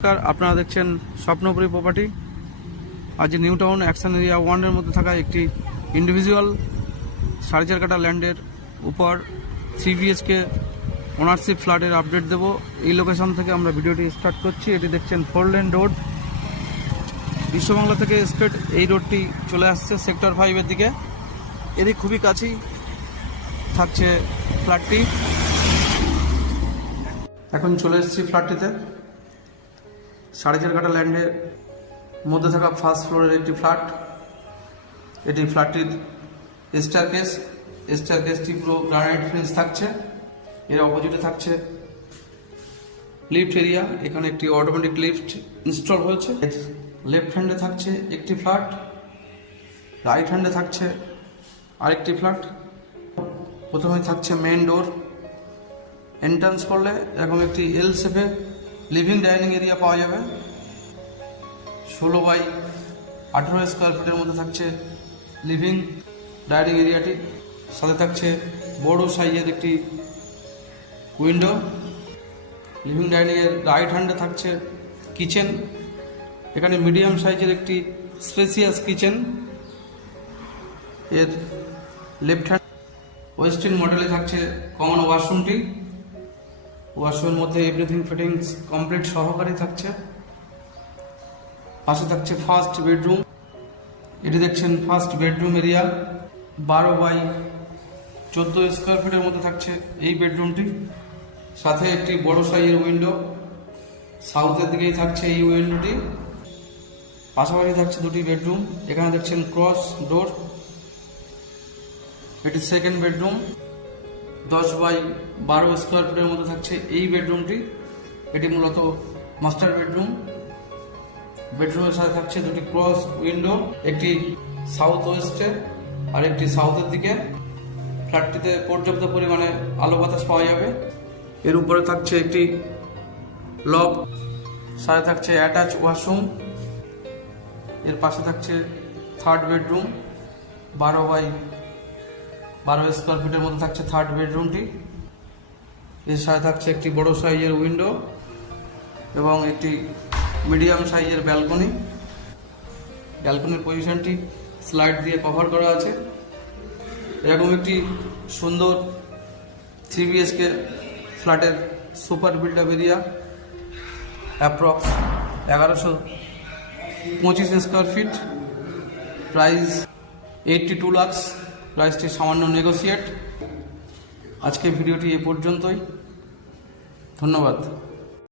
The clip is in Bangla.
নমস্কার, আপনারা দেখছেন স্বপ্নপুরী প্রপার্টি। আজ নিউ টাউন অ্যাকশন এরিয়া 1-এর মধ্যে থাকা একটি ইন্ডিভিজুয়াল 4.5 কাঠা ল্যান্ডের উপর 3 BHK ওনারশিপ ফ্ল্যাটের আপডেট দেব। এই লোকেশন থেকে আমরা ভিডিওটি স্টার্ট করছি। এটি দেখছেন 4 লেন রোড, বিশ্ববাংলা থেকে স্ট্রেট এই রোডটি চলে আসছে সেক্টর 5-এর দিকে। এরই খুবই কাছেই থাকছে ফ্ল্যাটটি। এখন চলে এসেছি ফ্ল্যাটটিতে। 4.5 কাঠা ল্যান্ডের মধ্যে থাকা ফার্স্ট ফ্লোরের একটি ফ্ল্যাট। এটি ফ্ল্যাটটির স্টারকেসটি পুরো গ্রানাইট ফিনিশ থাকছে। এর অপোজিটে থাকছে লিফট এরিয়া। এখানে একটি অটোমেটিক লিফট ইনস্টল হয়েছে। লেফট হ্যান্ডে থাকছে একটি ফ্ল্যাট, রাইট হ্যান্ডে থাকছে আরেকটি ফ্ল্যাট। প্রথমে থাকছে মেইন ডোর। এন্ট্রান্স করলে এরকম একটি এল শেপে লিভিং ডাইনিং এরিয়া পাওয়া যাবে। 16/18 স্কোয়ার ফিটের মধ্যে থাকছে লিভিং ডাইনিং এরিয়াটি। সাথে থাকছে বড় সাইজের একটি উইন্ডো। লিভিং ডাইনিংয়ের রাইট হ্যান্ডে থাকছে কিচেন। এখানে মিডিয়াম সাইজের একটি স্পেসিয়াস কিচেন। এর লেফট হ্যান্ড ওয়েস্টার্ন মডেলে থাকছে কমন ওয়াশরুমটি। ওয়াশরুমের মধ্যে এভরিথিং ফিটিংস কমপ্লিট সহকারে থাকছে। পাশে থাকছে ফার্স্ট বেডরুম। এটি দেখছেন ফার্স্ট বেডরুম এরিয়া। 12/14 স্কোয়ার ফিটের মধ্যে থাকছে এই বেডরুমটি। সাথে একটি বড় সাইজের উইন্ডো, সাউথের দিকেই থাকছে এই উইন্ডোটি। পাশাপাশি থাকছে দুটি বেডরুম। এখানে দেখছেন ক্রস ডোর। এটি সেকেন্ড বেডরুম। 10/12 স্কোয়ার ফিটের মধ্যে থাকছে এই বেডরুমটি। এটি মূলত মাস্টার বেডরুম। বেডরুমের সাথে থাকছে দুটি ক্রস উইন্ডো, একটি সাউথ ওয়েস্টে আর একটি সাউথের দিকে। ফ্ল্যাটটিতে পর্যাপ্ত পরিমাণে আলো বাতাস পাওয়া যাবে। এর উপরে থাকছে একটি লব, সাথে থাকছে অ্যাটাচ ওয়াশরুম। এর পাশে থাকছে থার্ড বেডরুম। 12/12 স্কোয়ার ফিটের মধ্যে থাকছে থার্ড বেডরুমটি। এর সাথে থাকছে একটি বড় সাইজের উইন্ডো এবং একটি মিডিয়াম সাইজের ব্যালকনি। ব্যালকনির পজিশনটি স্লাইড দিয়ে কভার করা আছে। এরকম একটি সুন্দর 3 BHK ফ্ল্যাটের super build up area approx 1125 square feet. Price 82 lakh. প্রাইসটি সামান্য নেগোসিয়েট। আজকে ভিডিওটি এ পর্যন্তই। ধন্যবাদ।